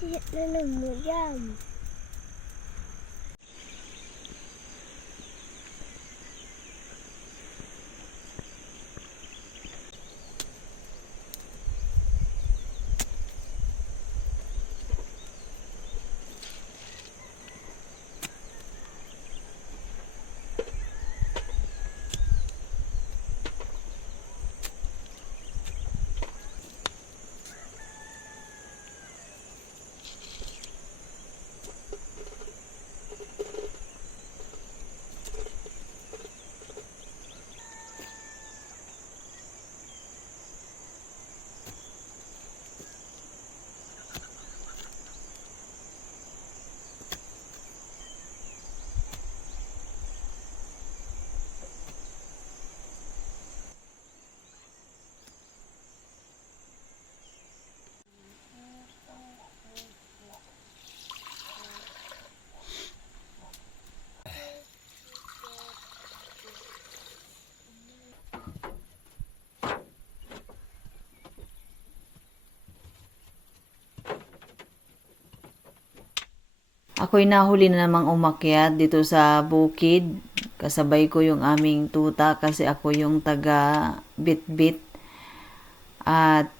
Nanong mo yan. Ako'y nahuli na namang umakyat dito sa bukid. Kasabay ko yung aming tuta kasi ako yung taga bit-bit. At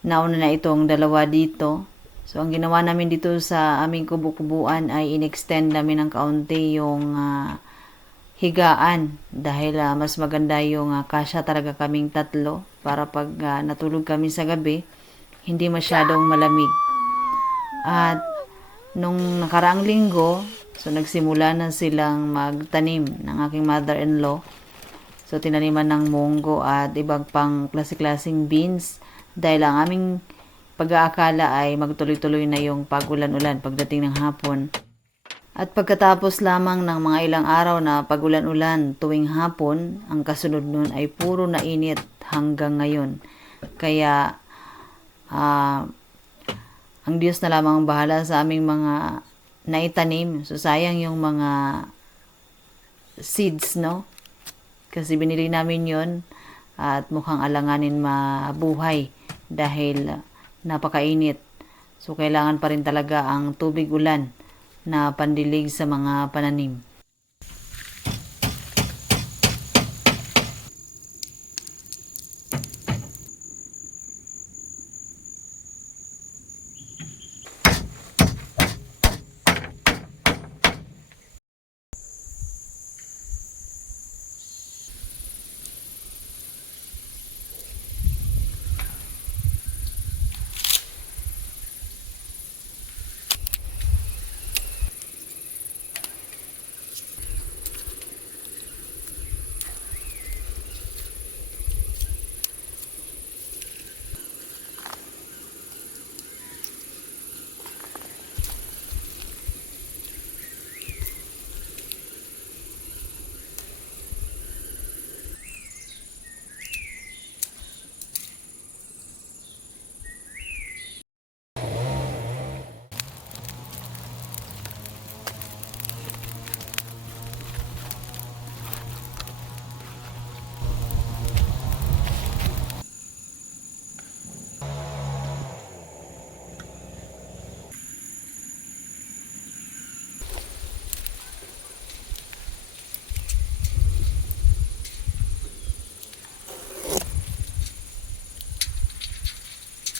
nauna na itong dalawa dito. So, ang ginawa namin dito sa aming kubo-kubuan ay in-extend namin ng kaunti yung higaan. Dahil mas maganda yung kasya talaga kaming tatlo para pag natulog kami sa gabi, hindi masyadong malamig. At nung nakaraang linggo, so nagsimula na silang magtanim ng aking mother-in-law. So tinaniman ng munggo at ibang pang klase-klaseng beans dahil ang aming pag-aakala ay magtuloy-tuloy na yung pag-ulan-ulan pagdating ng hapon. At pagkatapos lamang ng mga ilang araw na pag-ulan-ulan tuwing hapon, ang kasunod nun ay puro na init hanggang ngayon. Kaya ang Diyos na lamang ang bahala sa aming mga naitanim. So, sayang yung mga seeds, no? Kasi binili namin yon at mukhang alanganin mabuhay dahil napakainit. So, kailangan pa rin talaga ang tubig ulan na pandilig sa mga pananim.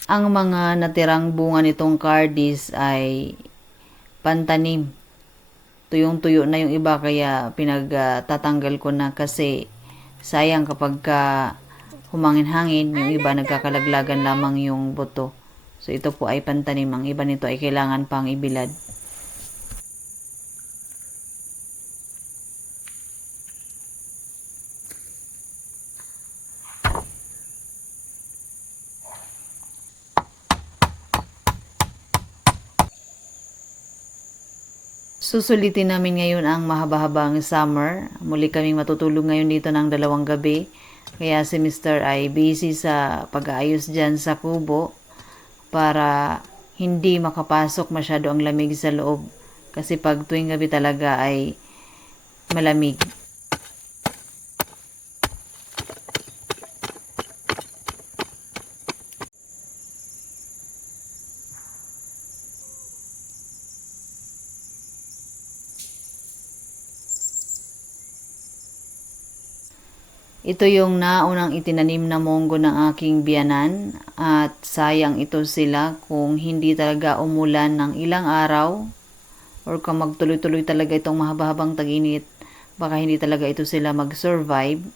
Ang mga natirang bunga nitong cardis ay pantanim. Tuyong-tuyo na yung iba kaya pinagtatanggal ko na kasi sayang kapag humangin-hangin, yung iba nagkakalaglagan lamang yung buto. So ito po ay pantanim. Ang iba nito ay kailangan pang ibilad. Susulitin namin ngayon ang mahaba-habang summer. Muli kaming matutulog ngayon dito ng 2 gabi. Kaya si Mr. ay busy sa pag-aayos dyan sa kubo para hindi makapasok masyado ang lamig sa loob. Kasi pag tuwing gabi talaga ay malamig. Ito yung naunang itinanim na munggo ng aking biyanan at sayang ito sila kung hindi talaga umulan ng ilang araw or kung magtuloy-tuloy talaga itong mahaba-habang tag-init, baka hindi talaga ito sila mag-survive.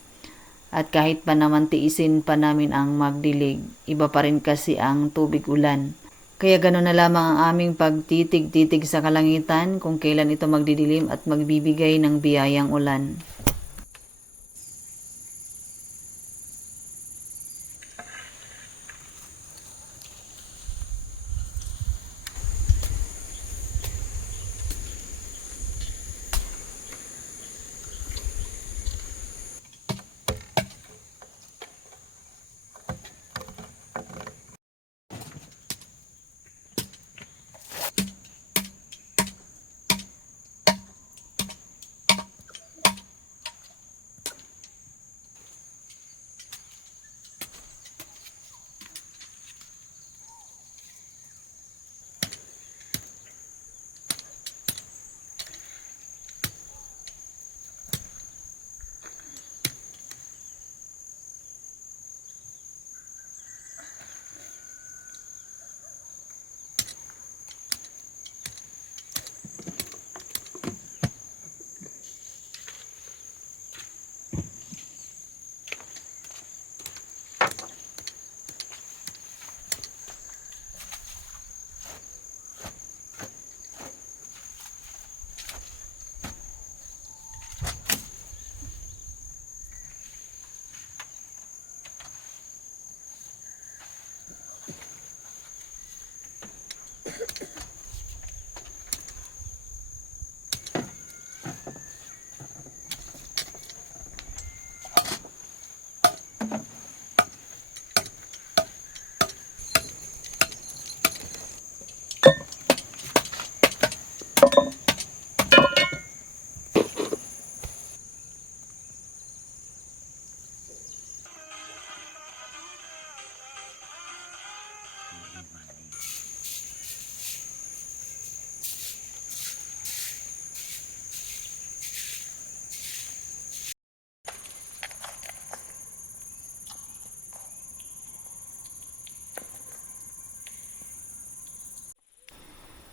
At kahit pa naman tiisin pa namin ang magdilig, iba pa rin kasi ang tubig ulan. Kaya gano'n na lamang ang aming pagtitig-titig sa kalangitan kung kailan ito magdidilim at magbibigay ng biyayang ulan.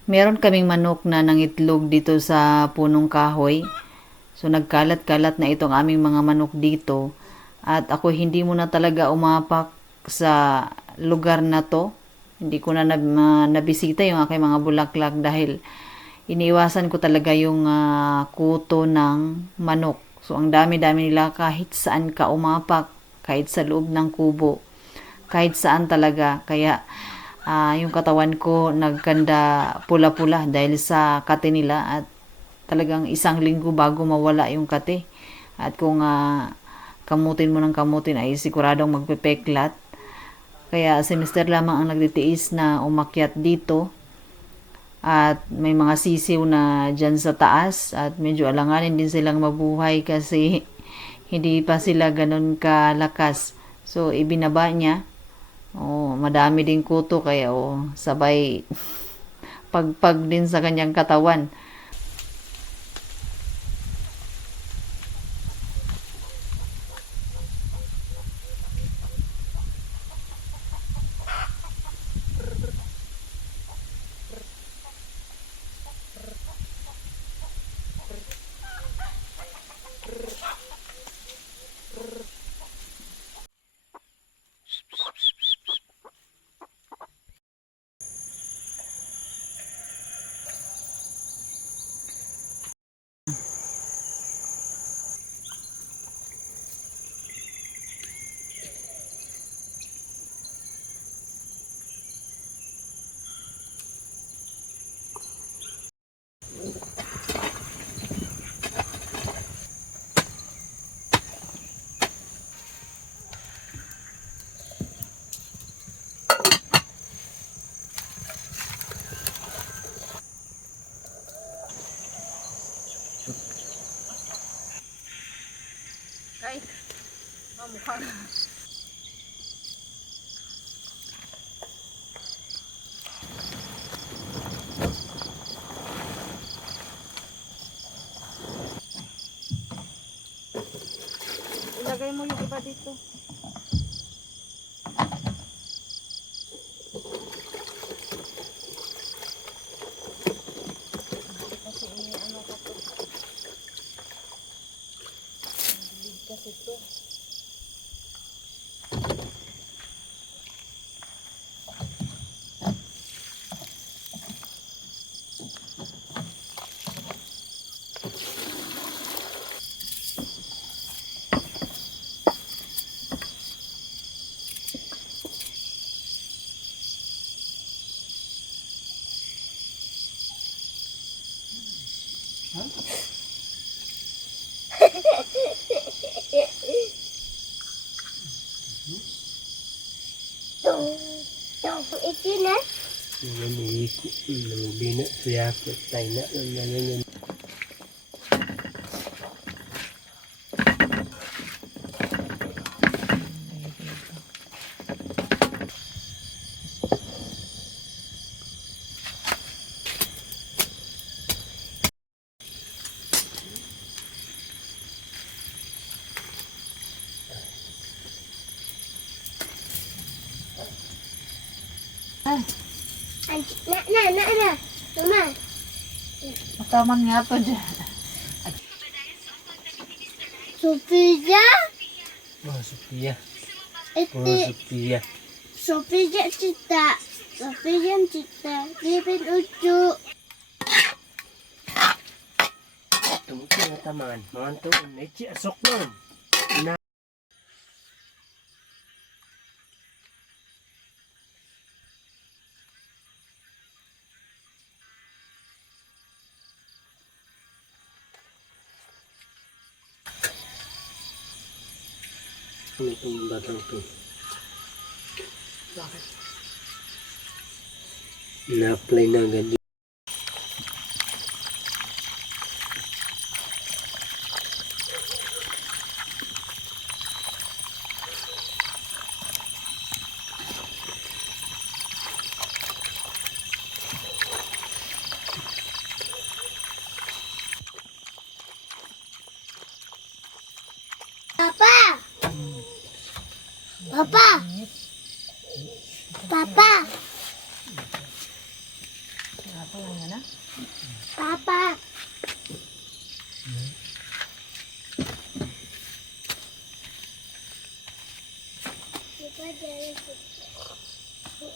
Meron kaming manok na nangitlog dito sa punong kahoy. So nagkalat-kalat na itong aming mga manok dito. At ako hindi muna talaga umapak sa lugar na to. Hindi ko na nabisita yung aking mga bulaklak dahil iniiwasan ko talaga yung kuto ng manok. So ang dami-dami nila kahit saan ka umapak, kahit sa loob ng kubo, kahit saan talaga. Kaya yung katawan ko nagkanda pula-pula dahil sa kate nila at talagang isang linggo bago mawala yung kate. At kung kamutin mo ng kamutin ay siguradong magpepeklat. Kaya si Mr. lamang ang nagtitiis na umakyat dito. At may mga sisiw na dyan sa taas at medyo alanganin din silang mabuhay kasi hindi pa sila ganun kalakas. So ibinaba niya. Oh, madami din kuto kaya sabay pagpag din sa kanyang katawan. Kay, mamukha na. Lagay mo yung iba dito. Kasi ini ano ko to. Bigkas ito. Ito na. Bina siya tayo na. Na. Mama. Mataman nga to dyan. Sophia. Oh, Sophia. Ito. Sophia. Sophia cita. Sophia cita. Gipin ucu. Tungkol nga taman. Mga tuon. Echi asok nun. Ano itong batang to? Bakit? Na-apply na agad. Papa. Papa. Papa. Apa lang yan, ha? Papa.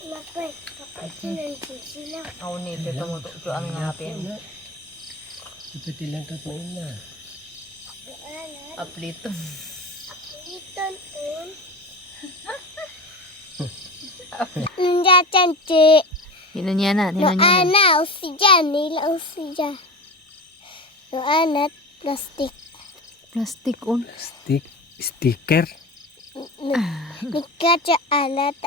Lapay, kapag sila. Ako nito, tumutok ang ngapin. Seperti lang kat main na. Aplito. Iton un. Nja cantik. Hino niya na, No ana usija nila usija. No ana plastik. Plastic on. Stiker. Nikaca alat.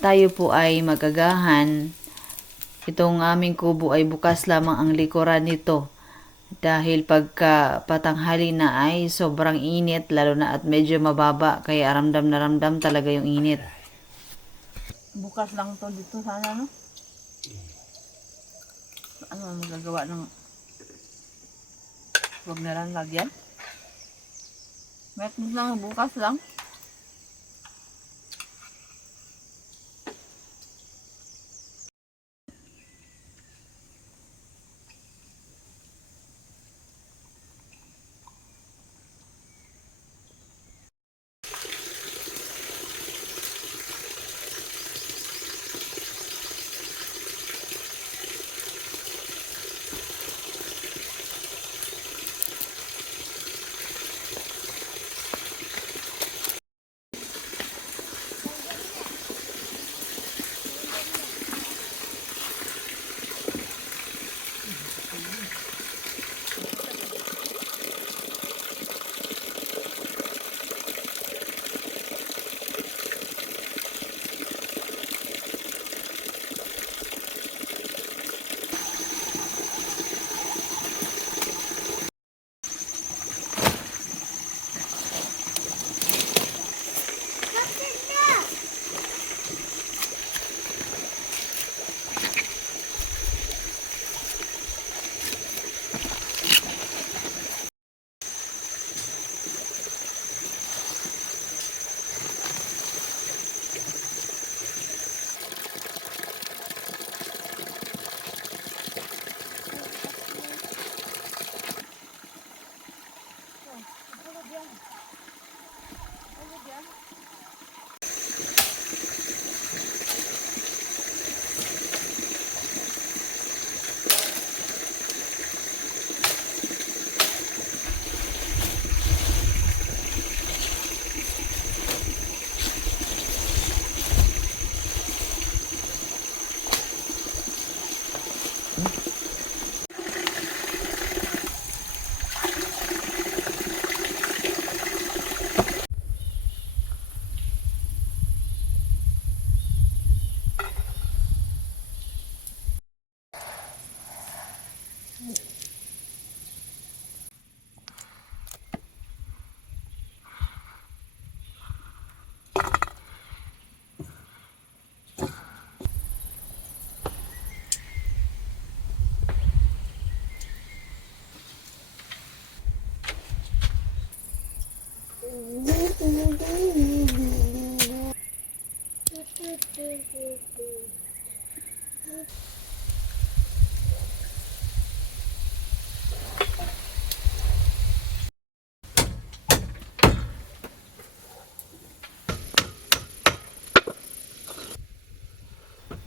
tayo po ay magagahan, itong aming kubo ay bukas lamang ang likuran nito. Dahil pagka patanghali na ay sobrang init, lalo na at medyo mababa, kaya ramdam na ramdam talaga yung init. Bukas lang to dito sana, no? Ano ang magagawa ng wag na lang lagyan? Met lang, bukas lang.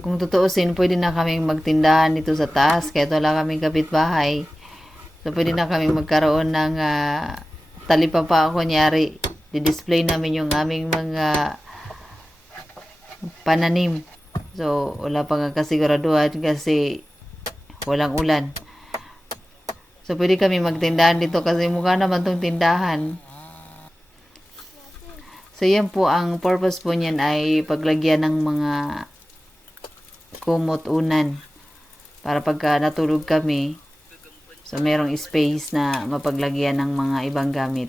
Kung tutuusin, pwede na kaming magtindahan dito sa taas kahit wala kaming kapitbahay. So, pwede na kaming magkaroon ng talipapa, kunyari. Di-display namin yung aming mga pananim. So, wala pa nga kasiguraduhan kasi walang ulan. So, pwede kami magtindahan dito kasi mukha naman tong tindahan. So, yan po ang purpose po niyan ay paglagyan ng mga kumot unan para pagka natulog kami, so merong space na mapaglagyan ng mga ibang gamit.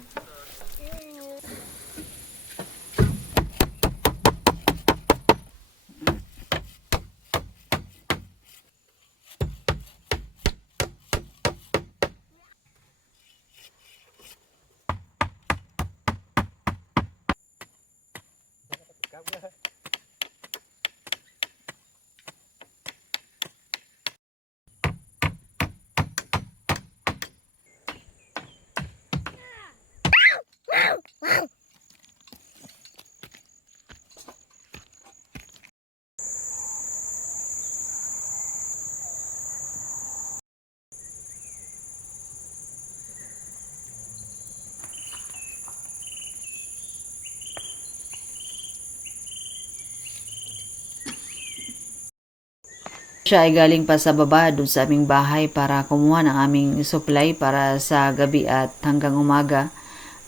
Siya ay galing pa sa baba dun sa aming bahay para kumuha ng aming supply para sa gabi at hanggang umaga.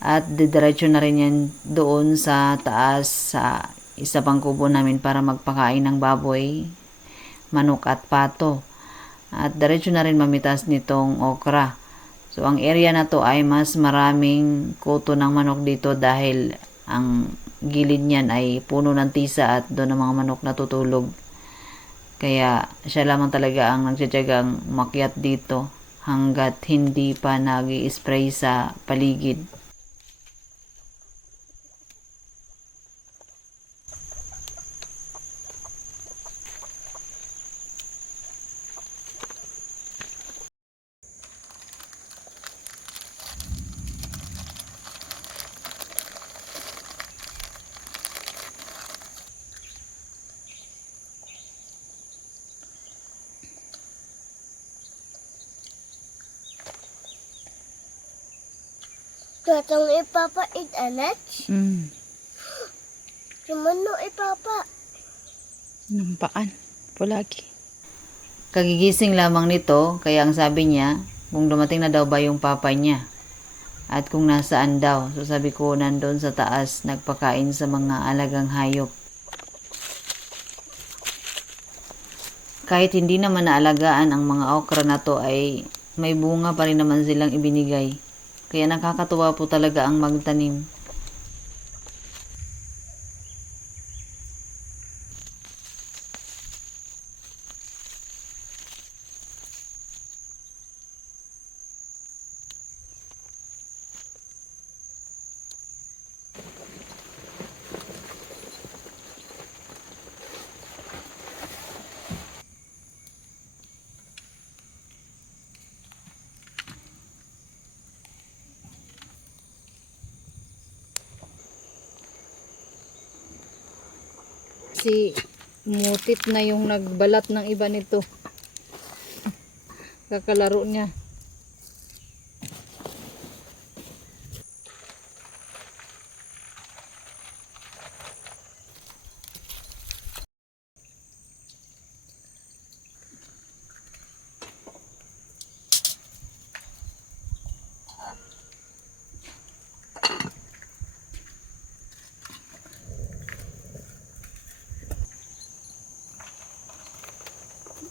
At didiretso na rin yan doon sa taas sa isa pang kubo namin para magpakain ng baboy, manok at pato. At diretso na rin mamitas nitong okra. So ang area na to ay mas maraming kuto ng manok dito dahil ang gilid niyan ay puno ng tisa at doon ang mga manok natutulog. Kaya siya lamang talaga ang nagtsatsagang makyat dito hanggat hindi pa nag-i-spray sa paligid. Katong ipapait, anak. Mm. Sumano ipapa. Nampaan. Palagi. Kagigising lamang nito, kaya ang sabi niya, kung dumating na daw ba yung papa niya. At kung nasaan daw. So sabi ko, nandun sa taas, nagpakain sa mga alagang hayop. Kahit hindi naman naalagaan ang mga okra na to ay may bunga pa rin naman silang ibinigay. Kaya nakakatuwa po talaga ang magtanim. Si Mutit na yung nagbalat ng iba nito. Kakalaro niya.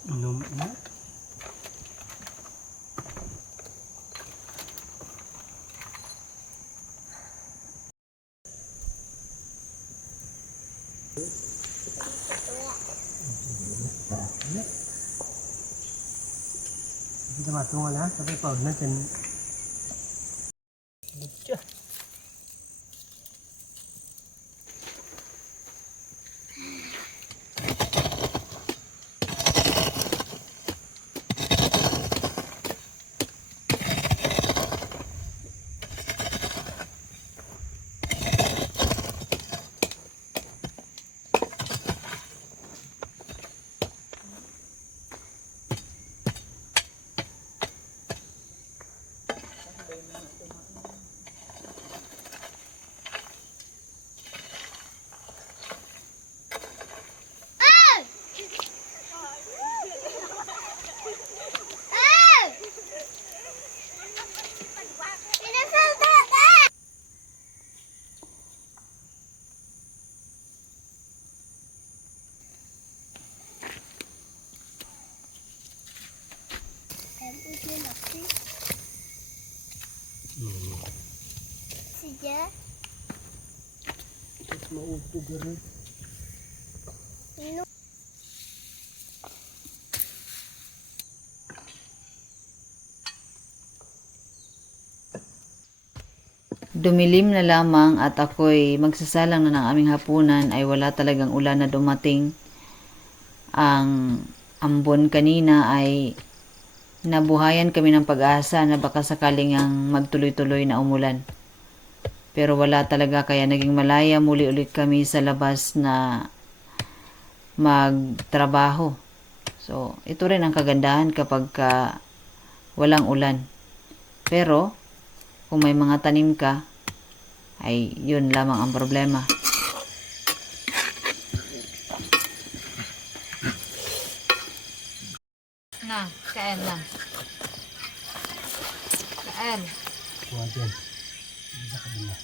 Inom na. Kita matungan na, sampai pag natin. Diyan. Siya. Tapos maupog rin. Dumilim na lamang at ako'y magsasalang na ng aming hapunan ay wala talagang ulan na dumating. Ang ambon kanina ay nabuhayan kami ng pag-asa na baka sakaling ang magtuloy-tuloy na umulan. Pero wala talaga kaya naging malaya muli ulit kami sa labas na magtrabaho. So, ito rin ang kagandahan kapag walang ulan. Pero, kung may mga tanim ka, ay yun lamang ang problema. Na, kain na. Kain. Kuha dyan. Isa ka din na.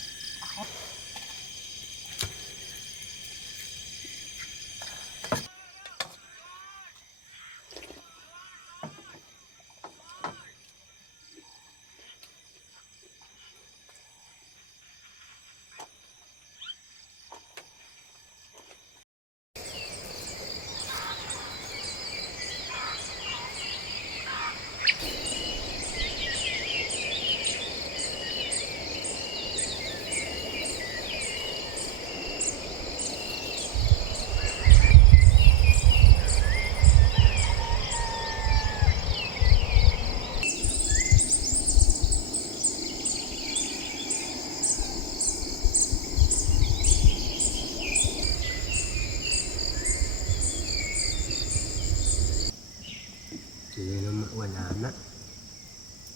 wala na.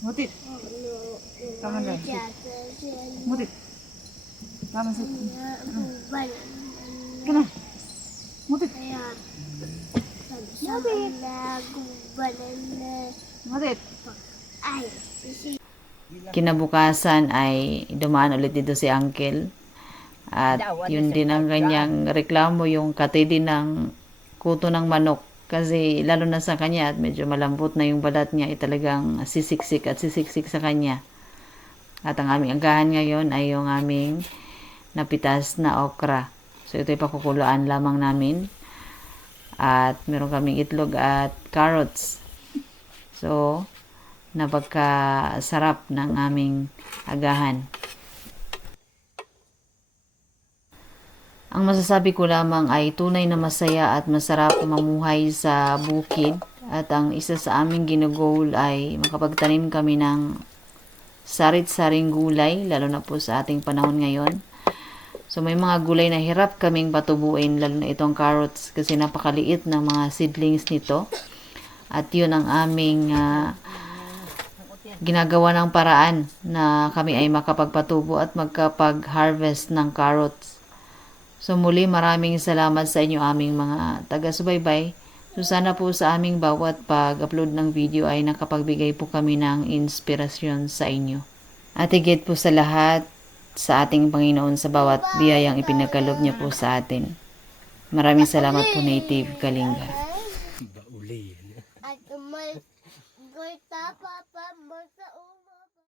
Mutit. Tama na. Mutit. Tama sa. Kana. Mutit. Mutit. Kinabukasan ay dumaan ulit dito si Uncle. At yun din ang kanyang reklamo, yung katidi ng kuto ng manok. Kasi lalo na sa kanya at medyo malambot na yung balat niya, ay talagang sisiksik at sisiksik sa kanya. At ang aming agahan ngayon ay yung aming napitas na okra. So ito ay pakukuluan lamang namin. At meron kaming itlog at carrots. So napagkasarap ng aming agahan. Ang masasabi ko lamang ay tunay na masaya at masarap mamuhay sa bukid. At ang isa sa aming ginugol ay makapagtanim kami ng sarit-saring gulay, lalo na po sa ating panahon ngayon. So may mga gulay na hirap kaming patubuin, lalo na itong carrots kasi napakaliit ng mga seedlings nito. At yun ang aming ginagawa ng paraan na kami ay makapagpatubo at magkapag-harvest ng carrots. So muli maraming salamat sa inyo aming mga taga-subaybay. So sana po sa aming bawat pag-upload ng video ay nakapagbigay po kami ng inspirasyon sa inyo. At higit po sa lahat, sa ating Panginoon sa bawat biyayang ipinagkaloob niya po sa atin. Maraming salamat po, Native Kalinga. Bauli yan. At may goita papa mo sa